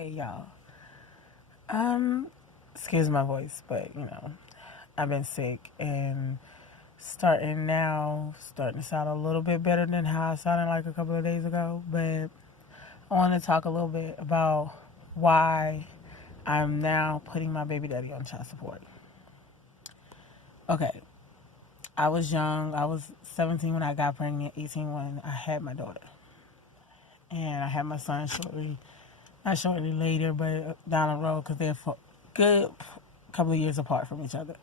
Hey y'all. Um, Excuse my voice, but I've been sick and starting to sound a little bit better than how I sounded like a couple of days ago. But I want to talk a little bit about why I'm now putting my baby daddy on child support. Okay, I was young. I was 17 when I got pregnant, 18 when I had my daughter, and I had my son not shortly later, but down the road because they're for good couple of years apart from each other.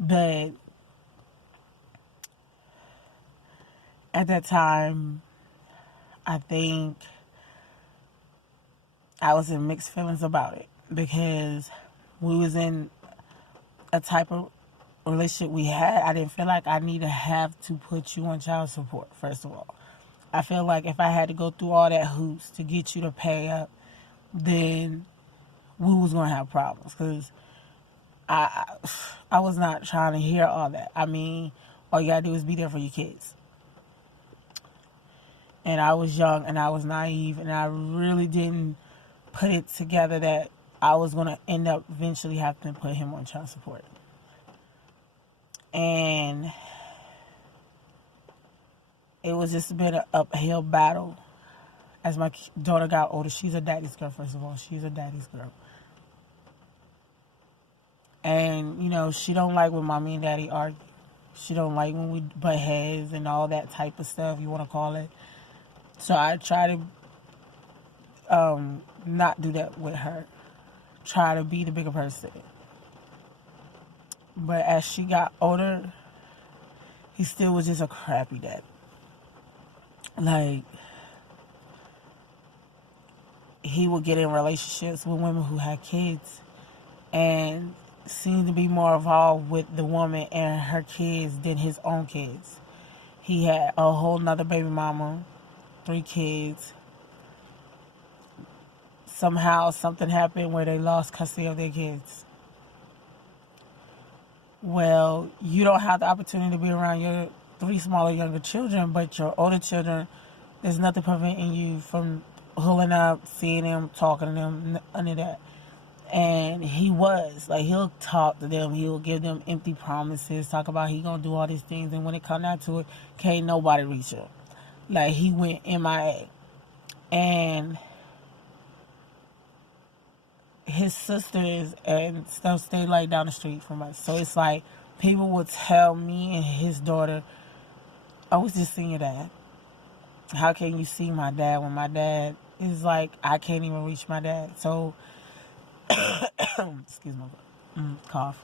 But at that time, I think I was in mixed feelings about it because we was in a type of relationship we had. I didn't feel like I need to have to put you on child support, first of all. I feel like if I had to go through all that hoops to get you to pay up, then we was going to have problems because I, I was not trying to hear all that. I mean, all you got to do is be there for your kids. And I was young and I was naive and I really didn't put it together that I was going to end up eventually having to put him on child support. And it was just been an uphill battle as my daughter got older. She's a daddy's girl, first of all. She's a daddy's girl. And, she don't like when mommy and daddy argue. She don't like when we butt heads and all that type of stuff, you want to call it. So I try to not do that with her. Try to be the bigger person. But as she got older, he still was just a crappy dad. Like, he would get in relationships with women who had kids and seemed to be more involved with the woman and her kids than his own kids. He had a whole nother baby mama, 3 kids. Somehow something happened where they lost custody of their kids. Well, you don't have the opportunity to be around your 3 smaller younger children, but your older children, there's nothing preventing you from pulling up, seeing them, talking to them, none of that. And he was like, he'll talk to them, he'll give them empty promises, talk about he gonna do all these things, and when it come down to it, can't nobody reach him. Like, he went MIA. And his sisters and stuff stayed like down the street from us. So it's like people would tell me and his daughter, I was just seeing your dad. How can you see my dad when my dad is like, I can't even reach my dad? So, excuse my cough.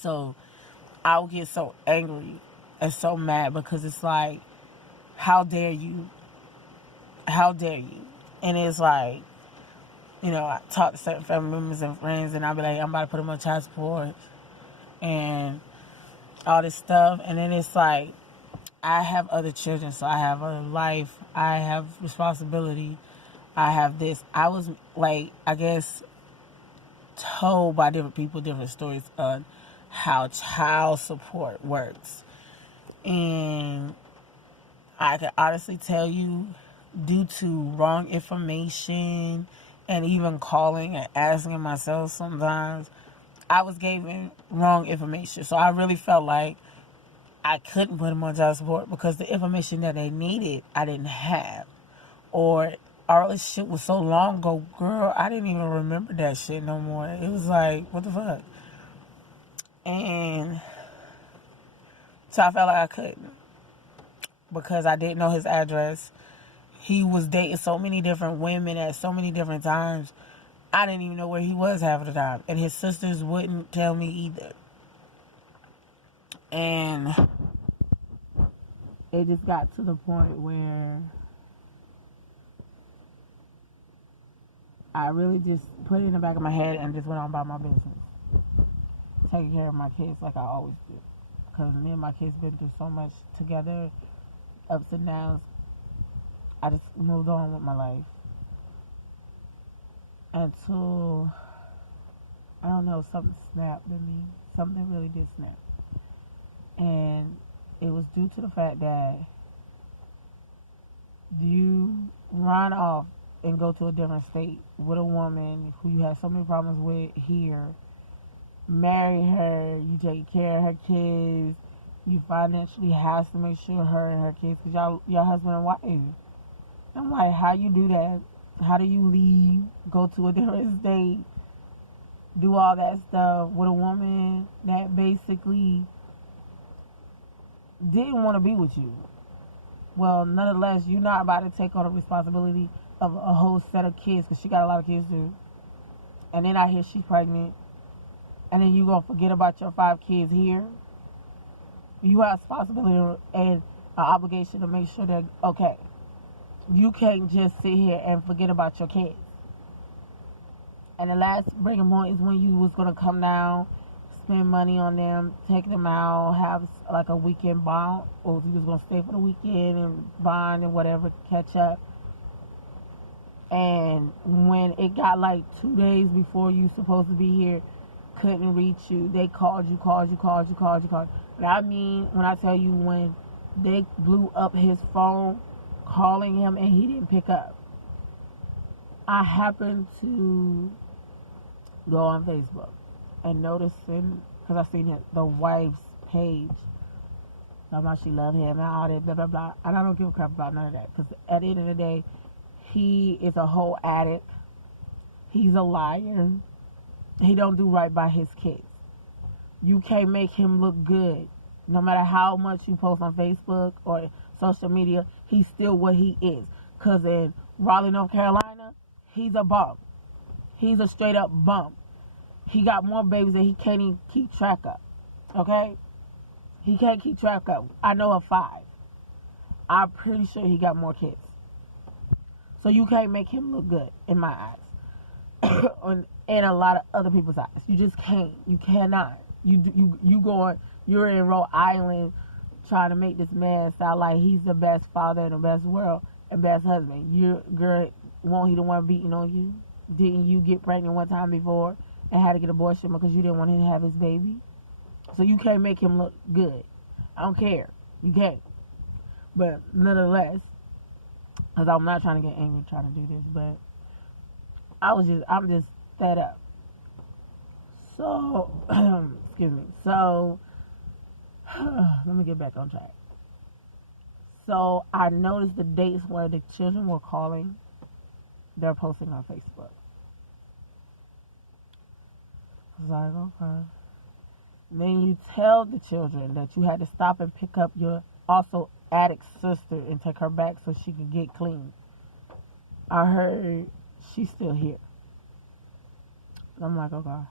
So I would get so angry and so mad because it's like, how dare you? How dare you? And it's like, I talk to certain family members and friends, and I'll be like, I'm about to put them on child support and all this stuff. And then it's like, I have other children, so I have other life. I have responsibility. I have this. I was, like, I guess, told by different people different stories on how child support works. And I can honestly tell you, due to wrong information and even calling and asking myself sometimes, I was given wrong information. So I really felt like I couldn't put them on child support because the information that they needed, I didn't have. Or our relationship was so long ago, girl, I didn't even remember that shit no more. It was like, what the fuck? And so I felt like I couldn't because I didn't know his address. He was dating so many different women at so many different times. I didn't even know where he was half of the time. And his sisters wouldn't tell me either. And it just got to the point where I really just put it in the back of my head and just went on about my business. Taking care of my kids like I always do. Because me and my kids been through so much together, ups and downs. I just moved on with my life. Until, I don't know, something snapped in me. Something really did snap. And it was due to the fact that you run off and go to a different state with a woman who you have so many problems with here, marry her, you take care of her kids, you financially has to make sure her and her kids, because y'all husband and wife. I'm like, how you do that? How do you leave, go to a different state, do all that stuff with a woman that basically didn't want to be with you? Well, nonetheless, you're not about to take on the responsibility of a whole set of kids, because she got a lot of kids too. And then I hear she's pregnant. And then you going to forget about your 5 kids here. You have a responsibility and an obligation to make sure that, okay, you can't just sit here and forget about your kids. And the last breaking point is when you was going to come down, spend money on them, take them out, have like a weekend bond, or you was going to stay for the weekend and bond and whatever, catch up. And when it got like 2 days before you supposed to be here, couldn't reach you, they called you. And I mean, when I tell you, when they blew up his phone, calling him and he didn't pick up. I happened to go on Facebook and noticing, because I seen the wife's page, how much she loved him and all that, blah, blah, blah. And I don't give a crap about none of that, because at the end of the day, he is a whole addict. He's a liar. He don't do right by his kids. You can't make him look good. No matter how much you post on Facebook or social media, he's still what he is. Because in Raleigh, North Carolina, he's a bum. He's a straight up bum. He got more babies that he can't even keep track of. Okay? He can't keep track of. I know of 5. I'm pretty sure he got more kids. So you can't make him look good in my eyes. And a lot of other people's eyes. You just can't. You cannot. You're in Rhode Island trying to make this man sound like he's the best father in the best world and best husband. Your girl, won't he the one beating on you? Didn't you get pregnant one time before and had to get abortion because you didn't want him to have his baby? So you can't make him look good. I don't care. You can't. But nonetheless, because I'm not trying to get angry trying to do this, but I'm just fed up. So, excuse me. So, let me get back on track. So, I noticed the dates where the children were calling. They're posting on Facebook. I was like, okay. Then you tell the children that you had to stop and pick up your also addict sister and take her back so she could get clean. I heard she's still here. I'm like, okay.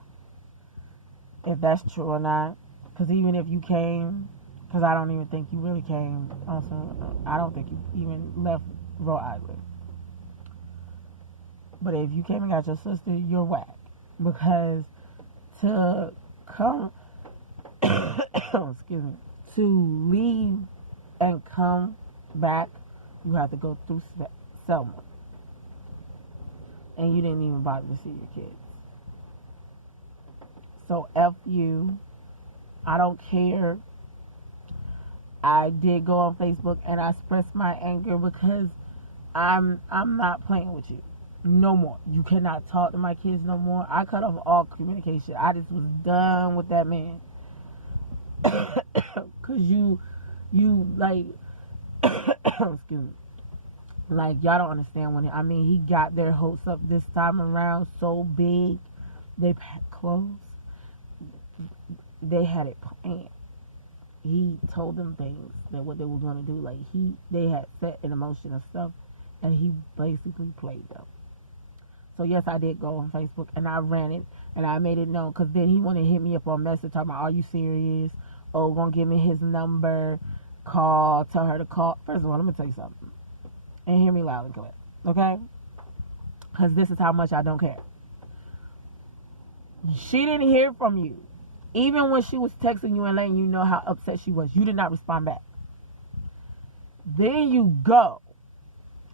If that's true or not. Because even if you came, because I don't even think you really came. Also, I don't think you even left Rhode Island. But if you came and got your sister, you're whack. Because to come, excuse me, to leave and come back, you have to go through Selma. And you didn't even bother to see your kids. So F you. I don't care. I did go on Facebook and I expressed my anger because I'm not playing with you no more. You cannot talk to my kids no more. I cut off all communication. I just was done with that man. Cause you like, excuse me. Like, y'all don't understand he got their hopes up this time around so big. They packed clothes. They had it planned. He told them things that what they were going to do. Like, they had set in motion and stuff, and he basically played them. So yes, I did go on Facebook and I ran it and I made it known, because then he wanted to hit me up on message talking about, are you serious? Oh, gonna give me his number, call, tell her to call. First of all, let me tell you something, and hear me loud and clear, okay? Because this is how much I don't care. She didn't hear from you. Even when she was texting you and letting you know how upset she was, you did not respond back. Then you go,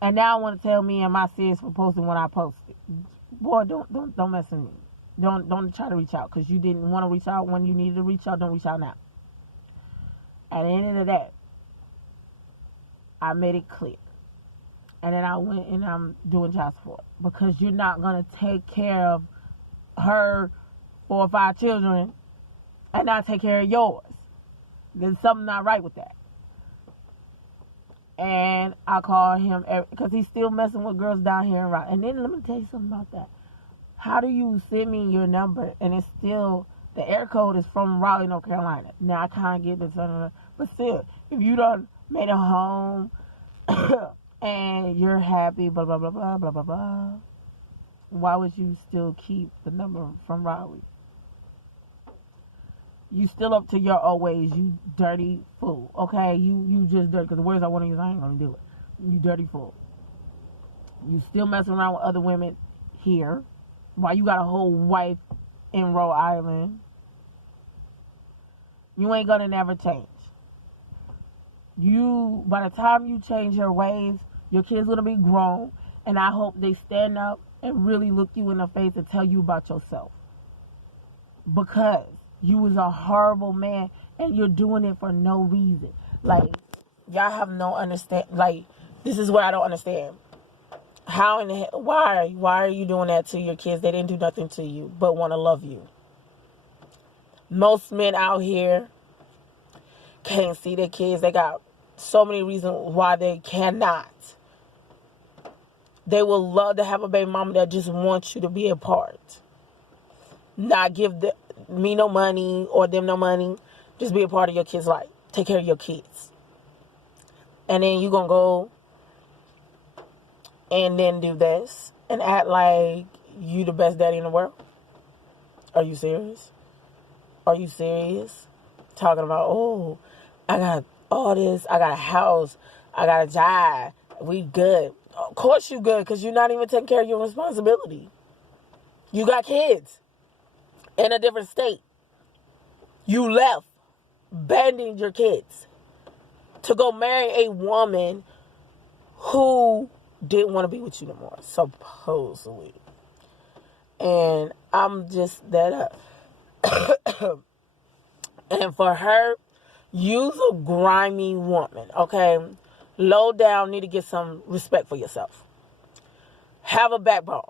and now I want to tell me and my sis for posting when I posted. Boy, don't mess with me. Don't try to reach out, because you didn't want to reach out when you needed to reach out. Don't reach out now. At the end of the day, I made it clear. and then I went and I'm doing child support because you're not gonna take care of her 4 or 5 children and not take care of yours. There's something not right with that. And I call him because he's still messing with girls down here in Raleigh. And then let me tell you something about that. How do you send me your number and it's still, the air code is from Raleigh, North Carolina. Now I can't get this, but still, if you done made a home and you're happy, blah, blah, blah, blah, blah, blah, blah, why would you still keep the number from Raleigh? You still up to your old ways, you dirty fool. Okay, you just dirty, because the words I want to use, I ain't gonna do it. You dirty fool. You still messing around with other women here, while you got a whole wife in Rhode Island. You ain't gonna never change. By the time you change your ways, your kids gonna be grown, and I hope they stand up and really look you in the face and tell you about yourself. Because you was a horrible man and you're doing it for no reason. Like, y'all have no understand. Like, this is where I don't understand. How in the hell, why are you doing that to your kids? They didn't do nothing to you but want to love you. Most men out here can't see their kids. They got so many reasons why they cannot. They will love to have a baby mama that just wants you to be a part. Not give me no money or them no money. Just be a part of your kids' life. Take care of your kids. And then you gonna go and then do this and act like you the best daddy in the world? Are you serious? Are you serious? Talking about, oh, I got all this. I got a house. I got a job. We good. Of course you good, because you're not even taking care of your responsibility. You got kids in a different state. You left, abandoned your kids to go marry a woman who didn't want to be with you no more, supposedly. And I'm just that up. And for her, you's a grimy woman, okay? Low down, need to get some respect for yourself. Have a backbone.